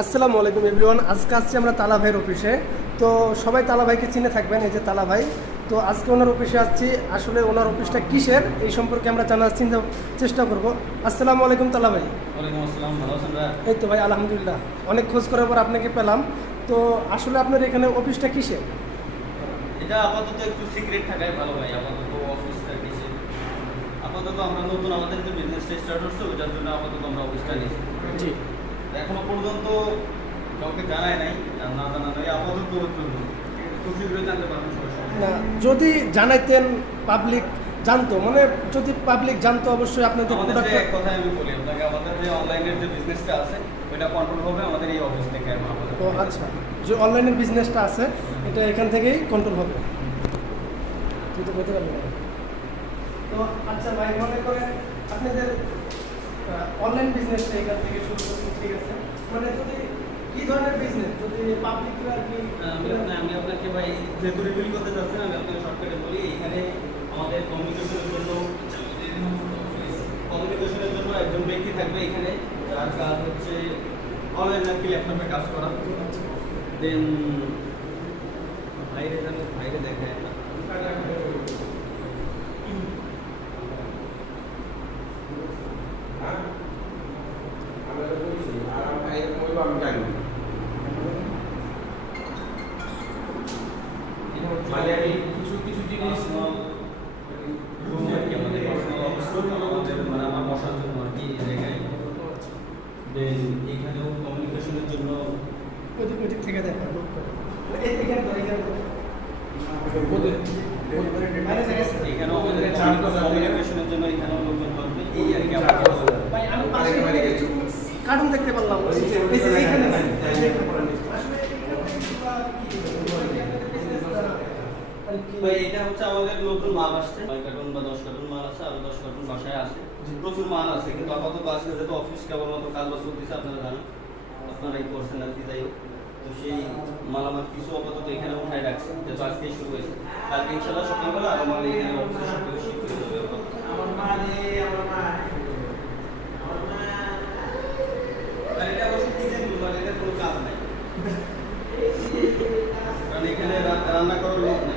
আসসালামু আলাইকুম এভরিওয়ান। আজকে আসছি আমরা তালা ভাইয়ের অফিসে। তো সবাই তালা ভাইকে চিনে থাকবেন, এই যে তালা ভাই। তো আজকে ওনার অফিসে আসছি, আসলে ওনার অফিসটা কিসের এই সম্পর্কে আমরা জানার চেষ্টা করব। আসসালামু আলাইকুম তালা ভাই। ওয়ালাইকুম আসসালাম, ভালো আছেন ভাই? এই তো ভাই আলহামদুলিল্লাহ, অনেক খোঁজ করার পর আপনাকে পেলাম। তো আসলে আপনার এখানে অফিসটা কিসের? এটা আপাতত একটু সিক্রেট থাকাই ভালো ভাই। আপাতত অফিসটা নিয়েছি, আপাতত আমরা নতুন আমাদের যে বিজনেসটা স্টার্ট হচ্ছে ওইটার জন্য আপাতত আমরা অফিসটা নিয়েছি। জি, এখনো পর্যন্ত কাউকে জানাই নাই, আর না জানানোই আপাতত জন্য খুব শীঘ্রই জানতে পারবেন সবাই। না যদি জানাইতেন পাবলিক জানতো, মানে যদি পাবলিক জানতো অবশ্যই আপনাদের আমাদের যে প্রোডাক্ট। এক কথাই আমি বলি আপনাকে, আমাদের যে অনলাইনের যে বিজনেসটা আছে ওইটা কন্ট্রোল হবে আমাদের এই অফিস থেকে। আমাদের তো আচ্ছা, যে অনলাইনের বিজনেসটা আছে এটা এখান থেকেই কন্ট্রোল হবে। তুই তো বলতে পারবি না। তো আচ্ছা ভাই, মনে করেন আপনাদের অনলাইন বিজনেসটা এখান থেকে শুরু করতে, ঠিক আছে? মানে যদি কি ধরনের বিজনেস, যদি পাবলিক আর কি। আমি আপনাকে ভাই যেহেতু রিভিল করতে চাচ্ছি না, আমি আপনাকে শর্টকাটে বলি। এখানে আমাদের কমিউনিকেশনের জন্য একজন ব্যক্তি থাকবে এখানে, যার কাজ হচ্ছে অনলাইন আর কি ল্যাপটপে কাজ করা। দেন বাইরে দেখায় না। কিছু কিছু জিনিস রুম আর কি, আমাদের পার্সোনাল অফিস রুম, আমাদের মানে আমার বসার জন্য আর কি এই জায়গায়। দেন এখানেও কমিউনিকেশনের জন্য ওদিক থেকে দেখা লোক করে। এখানে তো এখানেও আমাদের কমিউনিকেশনের জন্য এখানেও লোকজন থাকবে। এই আর কি আমার ভাই আমি পাশে কিছু কার্টুন দেখতে পারলাম। এই যে এখানে আসলে ভাই এটা হচ্ছে আমাদের নতুন মাল আসছে, 9 কার্টুন বা 10 কার্টুন মাল আছে, আর 10 কার্টুন বাসায় আছে। প্রচুর মাল আছে, কিন্তু আপাতত আজকে যেহেতু অফিস কেবলমাত্র কাজ বাজ চলতেছে, আপনারা জানেন, আপনারাই করছেন আর কি। যাই হোক, তো সেই মাল আমার কিছু আপাতত এখানে উঠায় রাখছি, যেহেতু আজকেই শুরু হয়েছে। কালকে ইনশাল্লাহ সকালবেলা আরো মাল এখানে অফিসে সব কিছু শিফট হয়ে যাবে। আর এটা অবশ্য কিচেন রুম, আর এটা কোনো কাজ নাই, কারণ এখানে রান্না করার লোক নাই।